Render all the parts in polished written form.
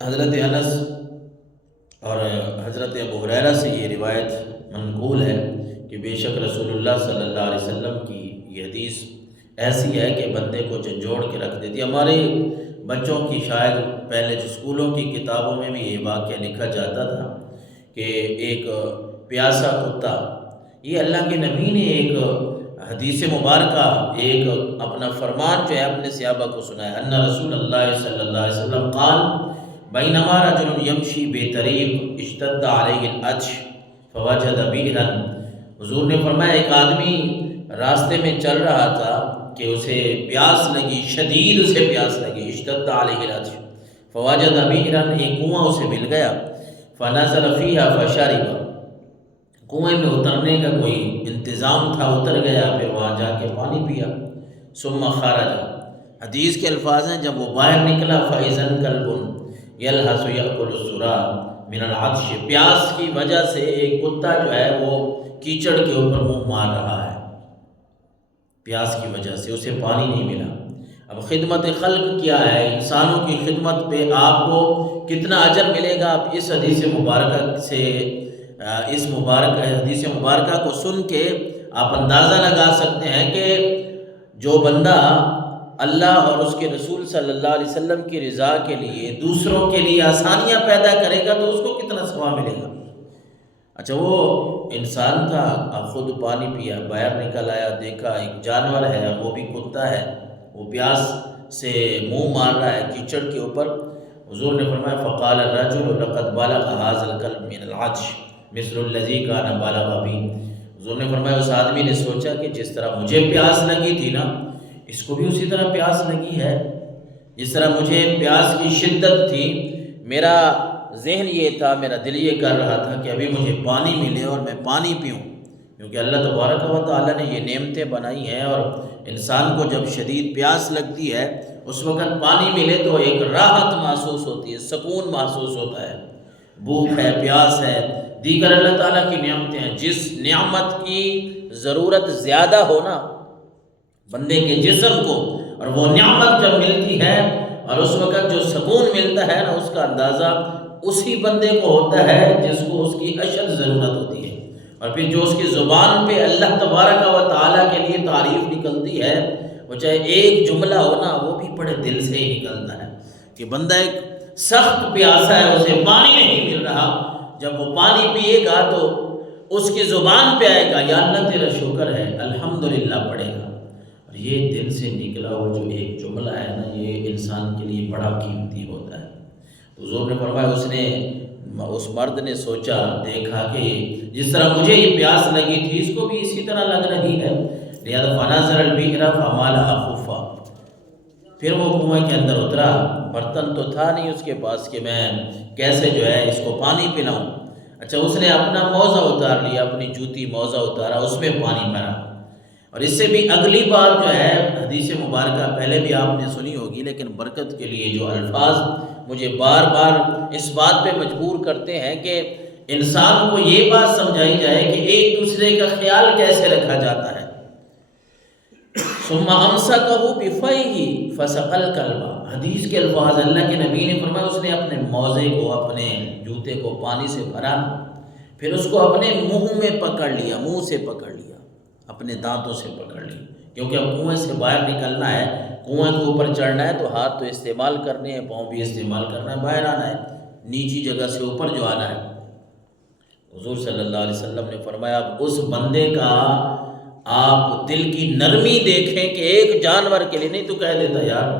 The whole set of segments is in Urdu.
حضرت انس اور حضرت ابو ہریرہ سے یہ روایت منقول ہے کہ بے شک رسول اللہ صلی اللہ علیہ وسلم کی یہ حدیث ایسی ہے کہ بندے کو جھنجھوڑ کے رکھ دیتی ہے۔ ہمارے بچوں کی شاید پہلے جو اسکولوں کی کتابوں میں بھی یہ واقعہ لکھا جاتا تھا کہ ایک پیاسا کتا، یہ اللہ کے نبی نے ایک حدیث مبارکہ، ایک اپنا فرمان جو ہے اپنے صحابہ کو سنایا، ان رسول اللہ صلی اللہ علیہ وسلم قال بینما رجل یمشی بطریق اشتد علیہ العطش فوجد بئرا۔ حضور نے فرمایا ایک آدمی راستے میں چل رہا تھا کہ اسے پیاس لگی، شدید اسے پیاس لگی، اشتد علیہ العطش فوجد بئرا، ایک کنواں اسے مل گیا، فنزل فیہا فشرب، کنویں میں اترنے کا کوئی انتظام تھا، اتر گیا، پھر وہاں جا کے پانی پیا، ثم خرج، حدیث کے الفاظ ہیں جب وہ باہر نکلا فإذا کلب یلہث یأکل الذرا من العطش، پیاس کی وجہ سے ایک کتا جو ہے وہ کیچڑ کے اوپر منہ مار رہا ہے، پیاس کی وجہ سے اسے پانی نہیں ملا۔ اب خدمت خلق کیا ہے، انسانوں کی خدمت پہ آپ کو کتنا اجر ملے گا، آپ اس حدیث مبارکہ سے اس حدیث مبارکہ کو سن کے آپ اندازہ لگا سکتے ہیں کہ جو بندہ اللہ اور اس کے رسول صلی اللہ علیہ وسلم کی رضا کے لیے دوسروں کے لیے آسانیاں پیدا کرے گا تو اس کو کتنا ثواب ملے گا۔ اچھا وہ انسان تھا، اب خود پانی پیا، باہر نکل آیا، دیکھا ایک جانور ہے، وہ بھی کتا ہے، وہ پیاس سے منہ مار رہا ہے کیچڑ کے اوپر۔ حضور نے فرمایا فقال الرجل لقد بلغ هذا الكلب من العطش مثل الذي كان بلغ بي۔ حضور نے فرمایا اس آدمی نے سوچا کہ جس طرح مجھے پیاس لگی تھی نا، اس کو بھی اسی طرح پیاس لگی ہے، جس طرح مجھے پیاس کی شدت تھی، میرا ذہن یہ تھا، میرا دل یہ کر رہا تھا کہ ابھی مجھے پانی ملے اور میں پانی پیوں، کیونکہ اللہ تبارک و تعالیٰ نے یہ نعمتیں بنائی ہیں، اور انسان کو جب شدید پیاس لگتی ہے اس وقت پانی ملے تو ایک راحت محسوس ہوتی ہے، سکون محسوس ہوتا ہے، بھوک ہے، پیاس ہے، دیگر اللہ تعالیٰ کی نعمتیں ہیں۔ جس نعمت کی ضرورت زیادہ ہو نا بندے کے جسم کو، اور وہ نعمت جب ملتی ہے اور اس وقت جو سکون ملتا ہے نا، اس کا اندازہ اسی بندے کو ہوتا ہے جس کو اس کی اشد ضرورت ہوتی ہے، اور پھر جو اس کی زبان پہ اللہ تبارک و تعالیٰ کے لیے تعریف نکلتی ہے، وہ چاہے ایک جملہ ہو نا، وہ بھی بڑے دل سے ہی نکلتا ہے کہ بندہ ایک سخت پیاسا ہے، اسے پانی نہیں مل رہا، جب وہ پانی پیے گا تو اس کی زبان پہ آئے گا یا اللہ تیرا شکر ہے، الحمدللہ پڑھے گا، اور یہ دل سے نکلا ہوا جو ایک جملہ ہے نا، یہ انسان کے لیے بڑا قیمتی ہوتا ہے۔ حضور نے فرمایا اس مرد نے سوچا، دیکھا کہ جس طرح مجھے یہ پیاس لگی تھی اس کو بھی اسی طرح لگ رہی ہے، لہذا فنظر البئر فملأ خفا، پھر وہ کنویں کے اندر اترا، برتن تو تھا نہیں اس کے پاس کہ میں کیسے جو ہے اس کو پانی پلاؤں۔ اچھا اس نے اپنا موزہ اتار لیا، اپنی جوتی موزہ اتارا، اس میں پانی بھرا، اور اس سے بھی اگلی بات جو ہے حدیث مبارکہ پہلے بھی آپ نے سنی ہوگی، لیکن برکت کے لیے جو الفاظ مجھے بار بار اس بات پہ مجبور کرتے ہیں کہ انسان کو یہ بات سمجھائی جائے کہ ایک دوسرے کا خیال کیسے رکھا جاتا ہے۔ ثم امسکہ بفیہ فسقى الکلب، حدیث کے الفاظ اللہ کے نبی نے فرمایا اس نے اپنے موزے کو، اپنے جوتے کو پانی سے بھرا، پھر اس کو اپنے منہ میں پکڑ لیا، منہ سے پکڑ لیا، اپنے دانتوں سے پکڑ لی، کیونکہ اب کنویں سے باہر نکلنا ہے، کنویں کے اوپر چڑھنا ہے تو ہاتھ تو استعمال کرنے ہیں، پاؤں بھی استعمال کرنا ہے، باہر آنا ہے، نیچی جگہ سے اوپر جو آنا ہے۔ حضور صلی اللہ علیہ وسلم نے فرمایا اب اس بندے کا آپ دل کی نرمی دیکھیں کہ ایک جانور کے لیے، نہیں تو کہہ دیتا یار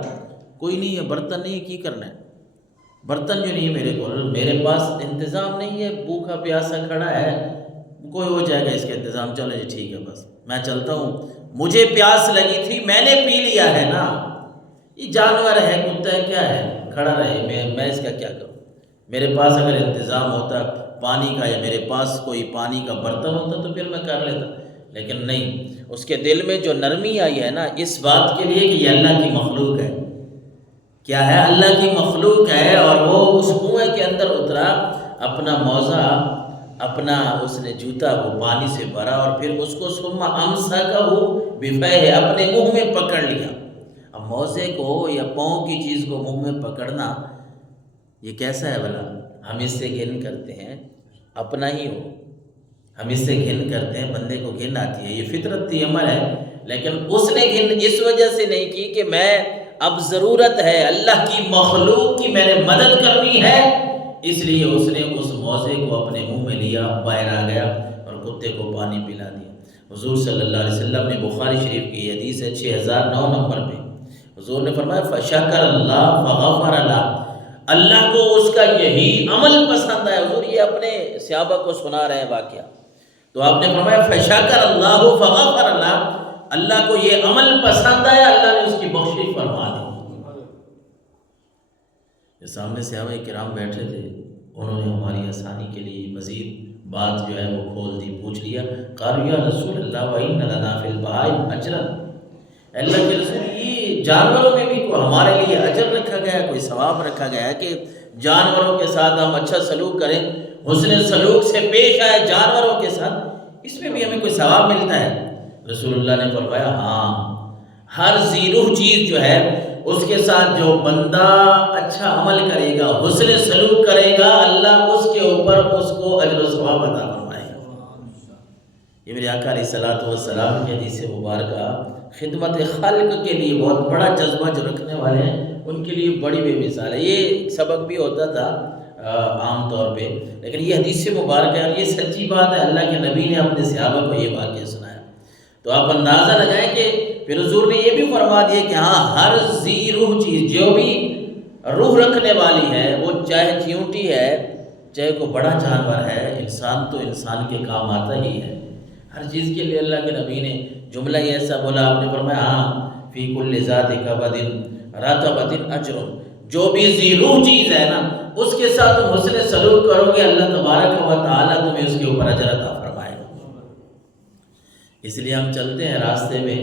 کوئی نہیں ہے، برتن نہیں ہے، کی کرنا ہے، برتن جو نہیں ہے میرے کو، میرے پاس انتظام نہیں ہے، بھوکا پیاسا کھڑا ہے، کوئی ہو جائے گا اس کا انتظام، چلو جی ٹھیک ہے بس میں چلتا ہوں، مجھے پیاس لگی تھی میں نے پی لیا ہے نا، یہ جانور ہے، کتا ہے، کیا ہے، کھڑا رہے، میں اس کا کیا کروں، میرے پاس اگر انتظام ہوتا پانی کا یا میرے پاس کوئی پانی کا برتن ہوتا تو پھر میں کر لیتا، لیکن نہیں، اس کے دل میں جو نرمی آئی ہے نا اس بات کے لیے کہ یہ اللہ کی مخلوق ہے، کیا ہے، اللہ کی مخلوق ہے، اور وہ اس کنویں کے اندر اترا، اپنا موزہ، اپنا اس نے جوتا وہ پانی سے بھرا، اور پھر اس کو ثم امسکہ بفیہ، اپنے منہ میں پکڑ لیا۔ اب موزے کو یا پاؤں کی چیز کو منہ میں پکڑنا یہ کیسا ہے بھلا؟ ہم اس سے گھن کرتے ہیں، اپنا ہی ہو، ہم اس سے گھن کرتے ہیں، بندے کو گھن آتی ہے، یہ فطرتی عمل ہے، لیکن اس نے گھن اس وجہ سے نہیں کی کہ میں اب ضرورت ہے اللہ کی مخلوق کی، میں نے مدد کرنی ہے، اس لیے اس نے اس موزے کو اپنے منہ میں لیا، باہر آ گیا اور کتے کو پانی پلا دیا۔ حضور صلی اللہ علیہ وسلم نے، بخاری شریف کی یہ حدیث ہے 6009 نمبر پہ، حضور نے فرمایا فشکر اللہ فغفر اللہ، اللہ کو اس کا یہی عمل پسند ہے۔ حضور یہ اپنے صحابہ کو سنا رہے ہیں واقعہ، تو آپ نے فرمایا فشکر اللہ فغفر اللہ، اللہ کو یہ عمل پسند ہے، اللہ نے اس کی بخشش فرما دی۔ یہ سامنے صحابہ کرام بیٹھے تھے، انہوں نے ہماری آسانی کے لیے مزید بات جو ہے وہ کھول دی، پوچھ لیا، قالوا یا رسول اللہ وَإِنَّ لَنَا فِي الْبَهَائِمِ أَجْرًا، اللہ کے رسول یہ جانوروں میں بھی کوئی ہمارے لیے اجر رکھا گیا ہے، کوئی ثواب رکھا گیا ہے کہ جانوروں کے ساتھ ہم اچھا سلوک کریں، حسن سلوک سے پیش آئے جانوروں کے ساتھ، اس میں بھی ہمیں کوئی ثواب ملتا ہے؟ رسول اللہ نے فرمایا ہاں، ہر ذی روح چیز جو ہے اس کے ساتھ جو بندہ اچھا عمل کرے گا، حسن سلوک کرے گا، اللہ اس کے اوپر اس کو اجر و ثواب عطا فرمائے گا۔ یہ میرے آقا علیہ الصلوۃ والسلام کی حدیث مبارکہ خدمت خلق کے لیے بہت بڑا جذبہ جو رکھنے والے ہیں ان کے لیے بڑی بے مثال ہے۔ یہ سبق بھی ہوتا تھا عام طور پہ، لیکن یہ حدیث مبارک ہے اور یہ سچی بات ہے، اللہ کے نبی نے اپنے صحابہ کو یہ واقعہ سنایا، تو آپ اندازہ لگائیں کہ پھر حضور نے یہ بھی فرما دیا کہ ہاں ہر ذی روح چیز جو بھی روح رکھنے والی ہے، وہ چاہے چیونٹی ہے، چاہے کوئی بڑا جانور ہے، انسان تو انسان کے کام آتا ہی ہے، ہر چیز کے لیے اللہ کے نبی نے جملہ ہی ایسا بولا، آپ نے فرمایا ہاں فی کل ذات کبد رطبۃ اجر، جو بھی ذی روح چیز ہے نا اس کے ساتھ تم حسن سلوک کرو گے، اللہ تبارک و تعالیٰ تمہیں اس کے اوپر اجر عطا فرمائے گا۔ اس لیے ہم چلتے ہیں راستے میں،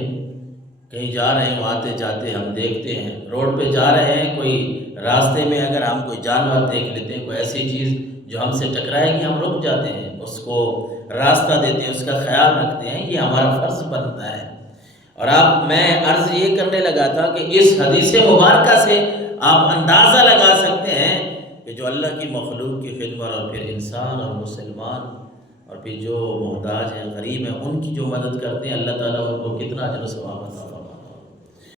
کہیں جا رہے ہیں، آتے جاتے ہم دیکھتے ہیں، روڈ پہ جا رہے ہیں، کوئی راستے میں اگر ہم کوئی جانور دیکھ لیتے ہیں، کوئی ایسی چیز جو ہم سے ٹکرائے گی، ہم رک جاتے ہیں، اس کو راستہ دیتے ہیں، اس کا خیال رکھتے ہیں، یہ ہمارا فرض بنتا ہے۔ اور میں عرض یہ کرنے لگا تھا کہ اس حدیث مبارکہ سے آپ اندازہ لگا سکتے ہیں کہ جو اللہ کی مخلوق کی خدمت، اور پھر انسان اور مسلمان اور پھر جو محتاج ہیں، غریب ہیں، ان کی جو مدد کرتے ہیں، اللہ تعالیٰ ان کو کتنا اجر و ثواب عطا